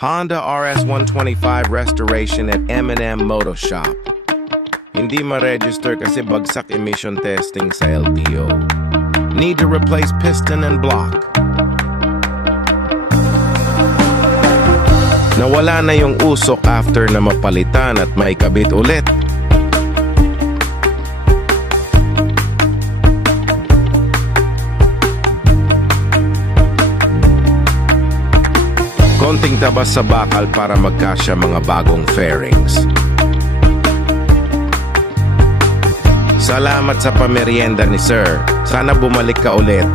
Honda RS125 restoration at M&M Moto Shop. Hindi ma-register kasi bagsak emission testing sa LTO. Need to replace piston and block. Nawala na yung usok after na mapalitan at maikabit ulit. Konting tabas sa bakal para magkasya mga bagong fairings. Salamat sa pamerienda ni Sir. Sana bumalik ka ulit.